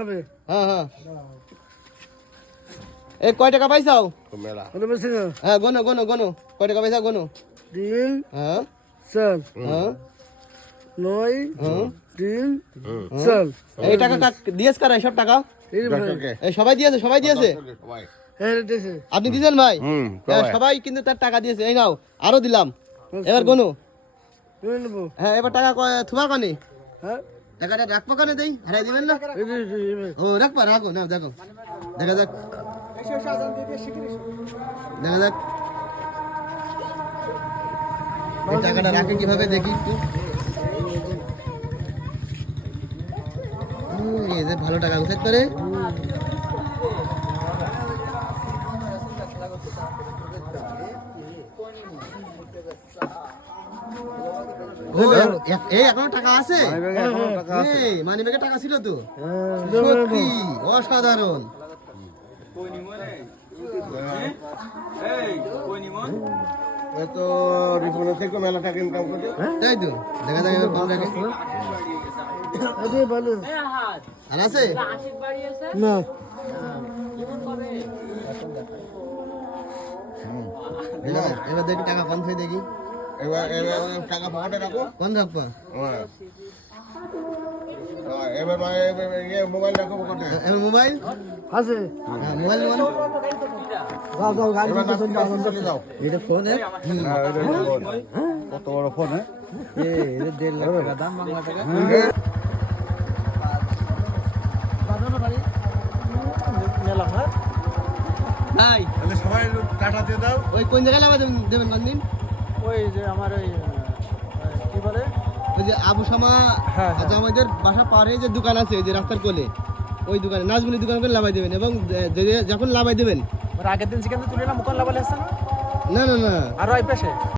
হবে। হ্যাঁ হ্যাঁ এই কয় টাকা পাইছাও? মেলা হ্যাঁ গোনো গোনো গোনো কয় টাকা পাইছাও গোনো। 3 হ্যাঁ 4 হ্যাঁ 9 হ্যাঁ 3 4 এই টাকা দিয়েছ কারা সব টাকা? এই সবাই দিয়েছে সবাই দিয়েছে। আপনি দিয়েছেন ভাই? হ্যাঁ, সবাই কিন্তু তার টাকা দিয়েছে। এই নাও আরো দিলাম। এবার গোনো। হ্যাঁ এবার টাকা থুবা কানে। হ্যাঁ টাকাটা রাখবো কানে দেই হারাই দিবেন না? ও রাখবা রাখো নাও দেখো দেখা যাক দেখা যাক এই টাকাটা রাখে কিভাবে দেখি একটু। এই যে ভালো টাকা উঠাতে পারে। এই এখনো টাকা আছে? এই মানিব্যাগে টাকা ছিল তো? সত্যি অসাধারণ। তো রিপোর্ট থেকে মেলা টাকা ইনকাম করে তাই তো দেখা যাক এবার কম রাখে। আর আছে না এবার দেখি টাকা কম থেকে দেখি। এবার টাকা পকেটে রাখো কোন রাখবা? এবার মোবাইল রাখো পকেটে এবার মোবাইল আছে হ্যাঁ মোবাইল নেবেন। যাও যাও গাড়ি এবার চলে যাও এটা ফোন কত বড় ফোন হ্যাঁ এটা 1.5 লাখ টাকা দাম বাংলা টাকা। ভাই তাহলে সবাই টাটা দিয়ে দাও ওই কোন জায়গায় লাগাই দেবেন কোনদিন? ওই যে আমার ওই কি বলে ওই যে আবু শামা হ্যাঁ, হ্যাঁ। আমাদের বাসা পারে যে দোকান আছে যে রাস্তার কোলে ওই দোকানে নাজমুনি দোকান করে লাগাই দেবেন এবং যখন লাগাই দেবেন আগের দিন চিকেন তুলে না মুখন লাগালে আসছে না না না না আর ওই পাশে